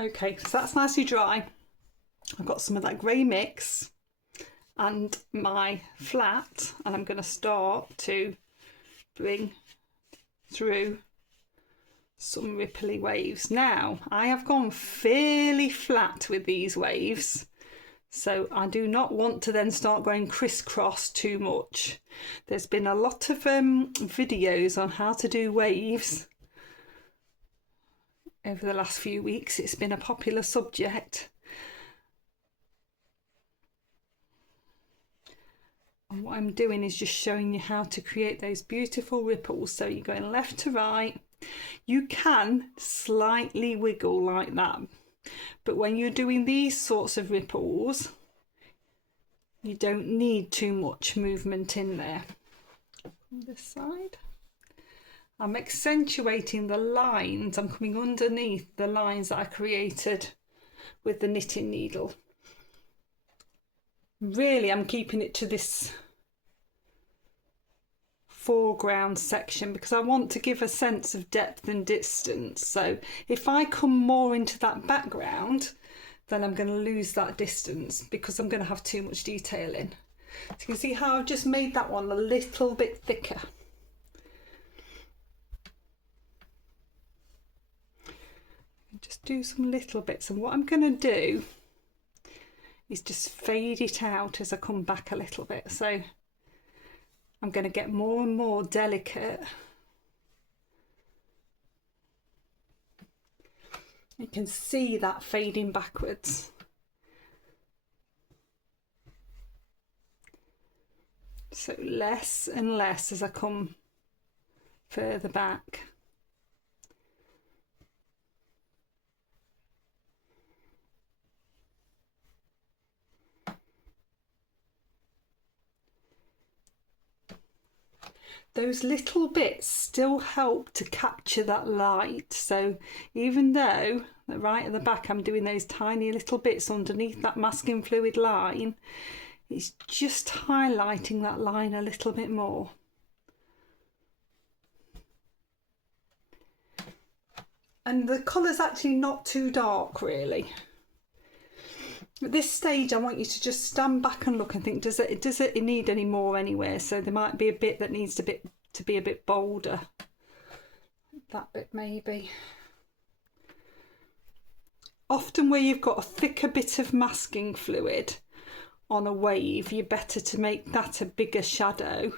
Okay, so that's nicely dry. I've got some of that grey mix and my flat, and I'm going to start to bring through some ripply waves. Now, I have gone fairly flat with these waves, so I do not want to then start going crisscross too much. There's been a lot of videos on how to do waves over the last few weeks. It's been a popular subject. And what I'm doing is just showing you how to create those beautiful ripples. So you're going left to right. You can slightly wiggle like that, but when you're doing these sorts of ripples, you don't need too much movement in there. On this side, I'm accentuating the lines. I'm coming underneath the lines that I created with the knitting needle. Really, I'm keeping it to this foreground section because I want to give a sense of depth and distance. So if I come more into that background, then I'm going to lose that distance because I'm going to have too much detail in. So you can see how I've just made that one a little bit thicker. Just do some little bits, and what I'm going to do is just fade it out as I come back a little bit. So I'm going to get more and more delicate. You can see that fading backwards. So less and less as I come further back. Those little bits still help to capture that light. So even though right at the back I'm doing those tiny little bits underneath that masking fluid line, it's just highlighting that line a little bit more. And the colour's actually not too dark really. At this stage I want you to just stand back and look and think, does it need any more anywhere? So there might be a bit that needs to be a bit bolder. That bit maybe. Often where you've got a thicker bit of masking fluid on a wave, you're better to make that a bigger shadow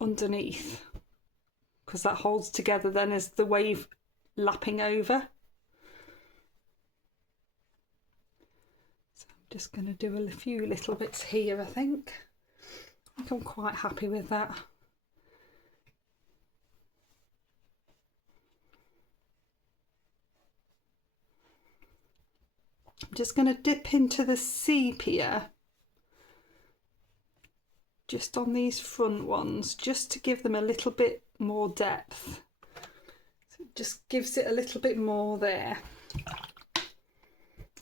underneath, because that holds together then as the wave lapping over. Just going to do a few little bits here, I think. I'm quite happy with that. I'm just going to dip into the sepia just on these front ones, just to give them a little bit more depth. So it just gives it a little bit more there.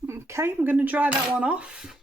Okay, I'm going to dry that one off.